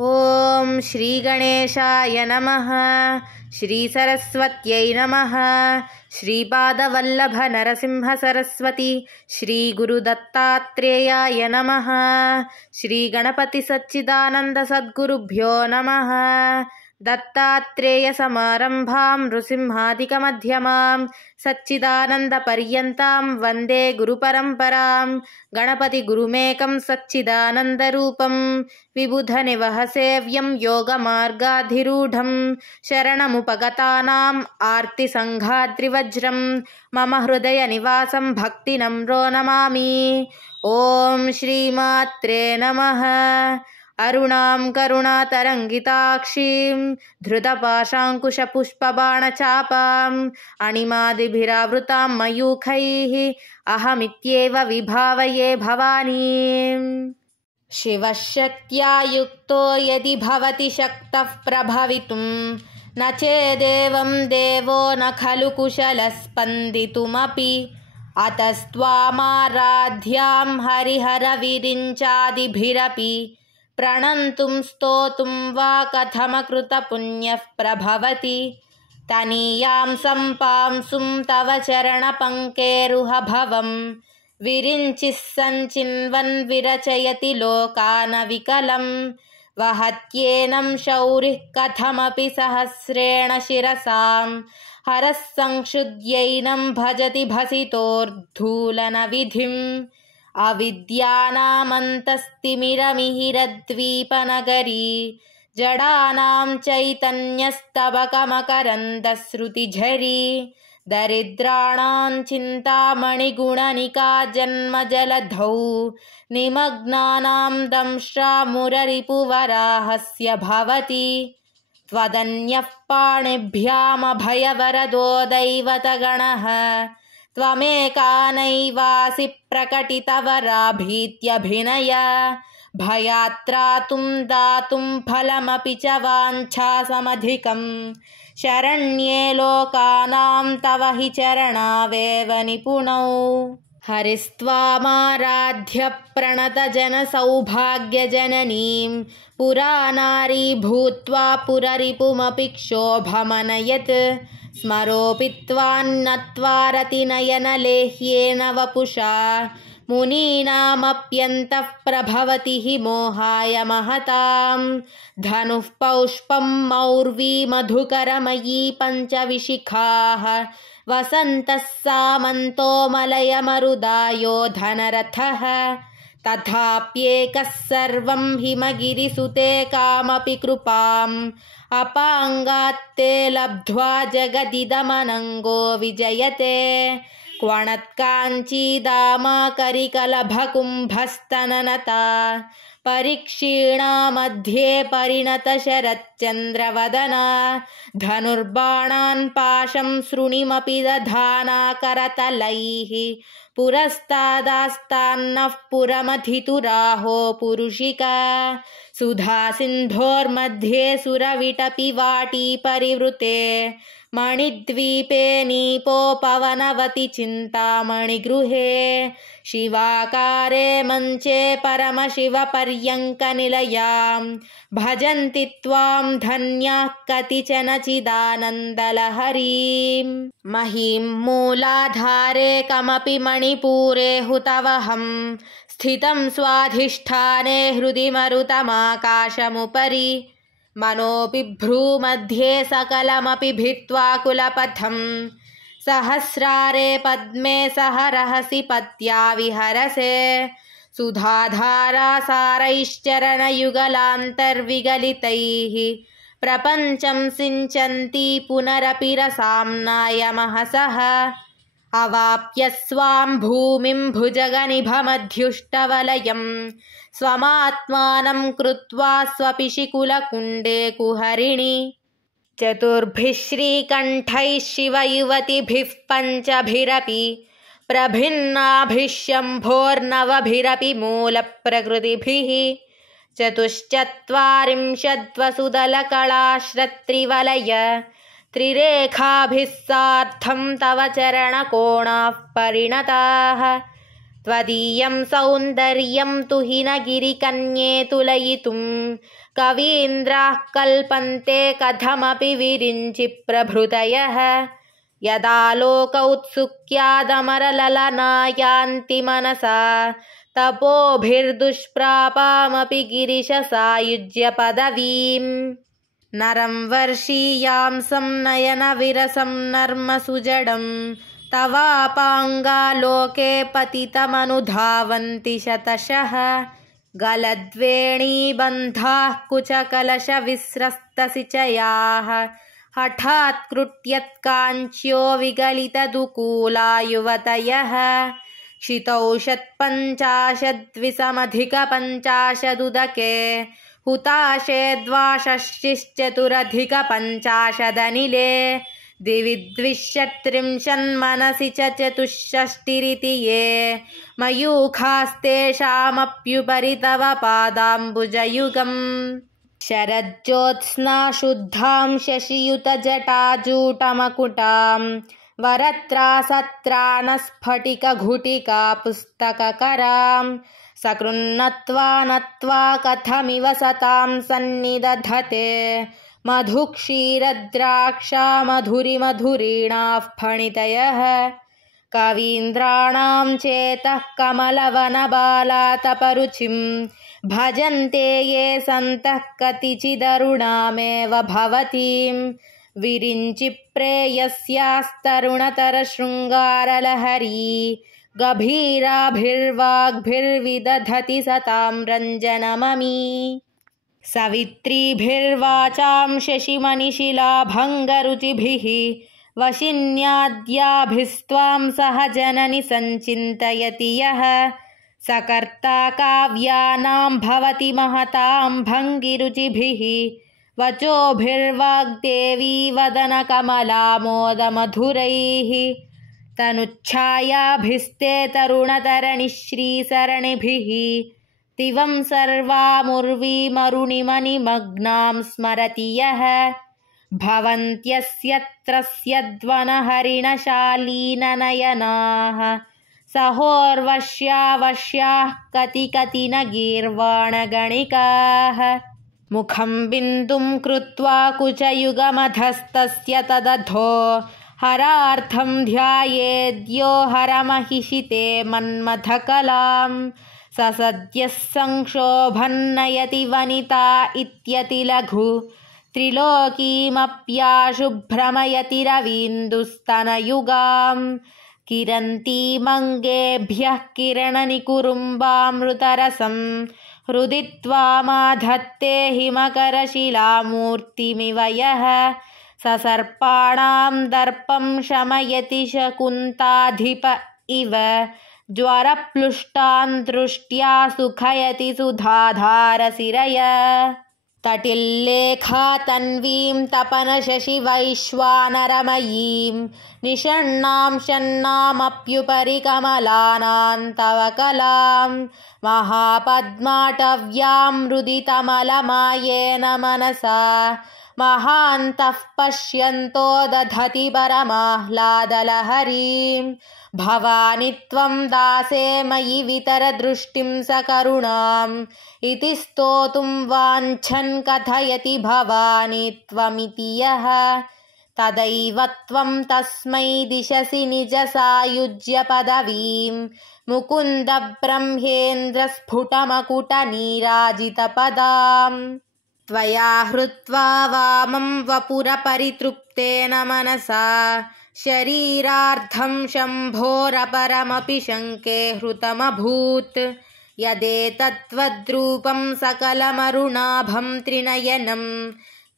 ॐ श्रीगणेशाय नमः। श्रीसरस्वत्यै नमः। श्रीपादवल्लभनरसिंहसरस्वती श्रीगुरुदत्तात्रेयाय नमः। श्रीगणपतिसच्चिदानन्दसद्गुरुभ्यो नमः। दत्तात्रेयसमारम्भां नृसिंहादिकमध्यमां सच्चिदानन्दपर्यन्तां वन्दे गुरुपरम्परां। गणपतिगुरुमेकं सच्चिदानन्दरूपं विबुधनिवहसेव्यं योगमार्गाधिरूढं शरणमुपगतानाम् आर्तिसङ्घाद्रिवज्रं मम हृदयनिवासं भक्तिनम्रो नमामि। ॐ श्रीमात्रे नमः। अरुणां करुणातरङ्गिताक्षीं धृतपाशाङ्कुशपुष्पबाणचापाम् अणिमादिभिरावृतां मयूखैः अहमित्येव विभावये भवानीम्। शिवः शक्त्या युक्तो यदि भवति शक्तः प्रभवितुं न चेदेवं देवो न खलु कुशलः स्पन्दितुमपि। अतस्त्वामाराध्यां हरिहरविरिञ्चादिभिरपि प्रणन्तुं स्तोतुं वा कथमकृतपुण्यः प्रभवति। तनीयां सम्पांसुं तव चरणपङ्केरुहभवं विरिञ्चिः सञ्चिन्वन् विरचयति लोकानविकलं। वहत्येनं शौरिः कथमपि सहस्रेण शिरसां हरः संक्षुद्यैनं भजति भसितोर्धूलनविधिम्। अविद्यानामन्तस्तिमिरमिहिरद्वीपनगरी जडानां चैतन्यस्तबकमकरन्दश्रुतिझरी दरिद्राणां चिन्तामणिगुणनिका जन्मजलधौ निमग्नानां दंष्ट्रामुररिपुवराहस्य भवति। त्वदन्यः पाणिभ्यामभयवरदो दैवतगणः त्वमेकानैवासि प्रकटितवराभीत्यभिनय। भयात्रातुं दातुं फलमपि च वाञ्छासमधिकं शरण्ये लोकानां तव हि चरणावेव निपुणौ। हरिस्त्वामाराध्य प्रणतजनसौभाग्यजननीं पुरानारी भूत्वा पुररिपुमपि क्षोभमनयत्। स्मरोऽपि त्वान्नत्वा रतिनयनलेह्येन वपुषा मुनीनामप्यन्तः प्रभवति हि मोहाय महतां। धनुः पौष्पं मौर्वी मधुकरमयी पञ्चविशिखाः वसन्तः सामन्तो मलयमरुदायो धनरथः। तथाप्येकः सर्वं हिमगिरिसुते कामपि कृपाम् अपाङ्गात्ते लब्ध्वा जगदिदमनङ्गो विजयते। क्वणत्काञ्चीदामा करिकलभकुम्भस्तननता परिक्षीणा मध्ये परिणतशरच्चन्द्रवदना। धनुर्बाणान् पाशं सृणिमपि दधाना करतलैः पुरस्तादास्तान्नः पुरमथितुराहो पुरुषिका। सुधासिन्धोर्मध्ये सुरविटपि वाटी परिवृते मणिद्वीपे नीपोपवनवति चिन्तामणिगृहे। शिवाकारे मञ्चे परमशिवपर्यङ्कनिलयां भजन्ति त्वां धन्याः कतिचन चिदानन्दलहरीं। महीं मूलाधारे कमपि मणिपूरे हुतवहं स्थितं स्वाधिष्ठाने हृदि मरुतमाकाशमुपरि। मनोऽपि सकलमपि भित्त्वा कुलपथं सहस्रारे पद्मे सह रहसि पत्या विहरसे। सुधाधारासारैश्चरणयुगलान्तर्विगलितैः प्रपञ्चं सिञ्चन्ती पुनरपि रसाम्नायमहसः। अवाप्य स्वां भूमिं भुजगनिभमध्युष्टवलयं स्वमात्मानं कृत्वा स्वपिशिकुलकुण्डे कुहरिणि। चतुर्भिः श्रीकण्ठैः शिवयुवतिभिः पञ्चभिरपि प्रभिन्नाभिः शम्भोर्नवभिरपि मूलप्रकृतिभिः। चतुश्चत्वारिंशद्वसुदलकलाश्रत्रिवलय त्रिरेखाभिः सार्धं तव चरणकोणाः परिणताः। त्वदीयं सौन्दर्यं तु हि न गिरिकन्ये तुलयितुं कवीन्द्राः कल्पन्ते कथमपि विरिञ्चि प्रभृतयः यदालोकौत्सुक्यादमरललना यान्ति मनसा तपोभिर्दुष्प्रापामपि गिरिशसायुज्य पदवीम् नरं वर्षीयांसं नयनविरसं नर्मसुजडं तवापाङ्गालोके पतितमनुधावन्ति शतशः गलद्वेणीबन्धाः कुचकलशविस्रस्तसिचयाः हठात्कृत्यत्काञ्च्यो विगलितदुकूला युवतयः क्षितौषत्पञ्चाशद्विसमधिकपञ्चाशदुदके हुताशे द्वाषष्टिश्चतुरधिकपञ्चाशदनिले दिवि द्विषत्रिंशन्मनसि च चतुष्षष्टिरिति ये मयूखास्तेषामप्युपरि तव पादाम्बुजयुगम् शरज्योत्स्ना शुद्धां शशियुतजटाजूटमकुटां वरत्रासत्राणस्फटिकघुटिका पुस्तककरां सकृन्नत्वा नत्वा कथमिव सतां सन्निदधते मधुक्षीरद्राक्षा मधुरिमधुरीणाः फणितयः कवीन्द्राणां चेतः कमलवनबालातपरुचिं भजन्ते ये सन्तः कतिचिदरुणामेव भवतीं विरिञ्चि प्रेयस्यास्तरुणतरशृङ्गारलहरी गभीराभिर्वाग्भिर्विदधति सतां रञ्जनममी सवित्रीभिर्वाचां शशिमणिशिलाभङ्गरुचिभिः वशिन्याद्याभिस्त्वां सह जननि सञ्चिन्तयति यः सकर्ता काव्यानां भवति महतां भङ्गिरुचिभिः वचोभिर्वाग्देवी वदनकमलामोदमधुरैः तनुच्छायाभिस्ते तरुणतरणिश्रीसरणिभिः दिवं सर्वामुर्वीमरुणिमनिमग्नां स्मरति यः भवन्त्यस्यत्रस्यद्वनहरिणशालीननयनाः सहोर्वश्यावश्याः कति न गीर्वाणगणिकाः मुखं बिन्दुं कृत्वा कुचयुगमधस्तस्य तदधो हरार्थं ध्यायेद्यो हरमहिषिते मन्मथकलां स सद्यः संक्षोभन्नयति वनिता इत्यतिलघु त्रिलोकीमप्याशुभ्रमयति रवीन्दुस्तनयुगां किरन्तीमङ्गेभ्यः किरणनिकुरुम्बामृतरसं हृदि त्वामाधत्ते हिमकरशिलामूर्तिमिव यः ससर्पाणां दर्पं शमयति शकुन्ताधिप इव ज्वरप्लुष्टान् दृष्ट्या सुखयति सुधाधारसिरय तटिल्लेखा तन्वीं तपनशशिवैश्वानरमयीं निषण्णां षण्णामप्युपरि कमलानां तव कलां महापद्माटव्यां रुदितमलमायेन मनसा महान्तः पश्यन्तो दधति परमाह्लादलहरीं भवानि त्वं दासे मयि वितरदृष्टिं सकरुणाम् इति स्तोतुं वाञ्छन् कथयति भवानि त्वमिति यः तदैव त्वं तस्मै दिशसि निजसायुज्य पदवीं मुकुन्द ब्रह्मेन्द्रस्फुटमकुटनीराजितपदाम् त्वया हृत्वा वामं वपुरपरितृप्तेन मनसा शरीरार्धं शम्भोरपरमपि शङ्के हृतमभूत् यदेतत्त्वद्रूपं सकलमरुणाभं त्रिनयनं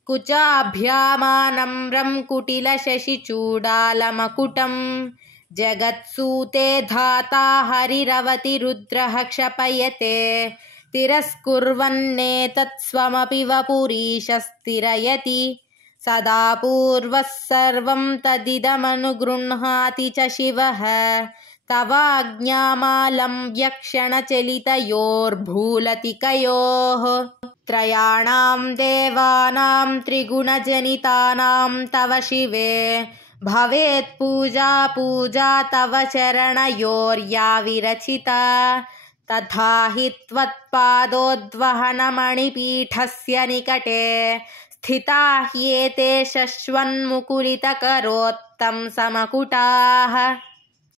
कुचाभ्यामानम्रं कुटिलशशिचूडालमकुटं जगत्सूते धाता हरिरवति रुद्रः क्षपयते तिरस्कुर्वन्नेतत् स्वमपि वपुरीशस्तिरयति सदा पूर्वः सर्वं तदिदमनुगृह्णाति च शिवः तवाज्ञामालम्ब्य क्षणचलितयोर्भूलतिकयोः त्रयाणां देवानां त्रिगुणजनितानां तव शिवे भवेत् पूजा पूजा तव चरणयोर्या विरचिता तथा हि त्वत्पादोद्वहनमणिपीठस्य निकटे स्थिता ह्येते शश्वन्मुकुलितकरोत्तं समकुटाः।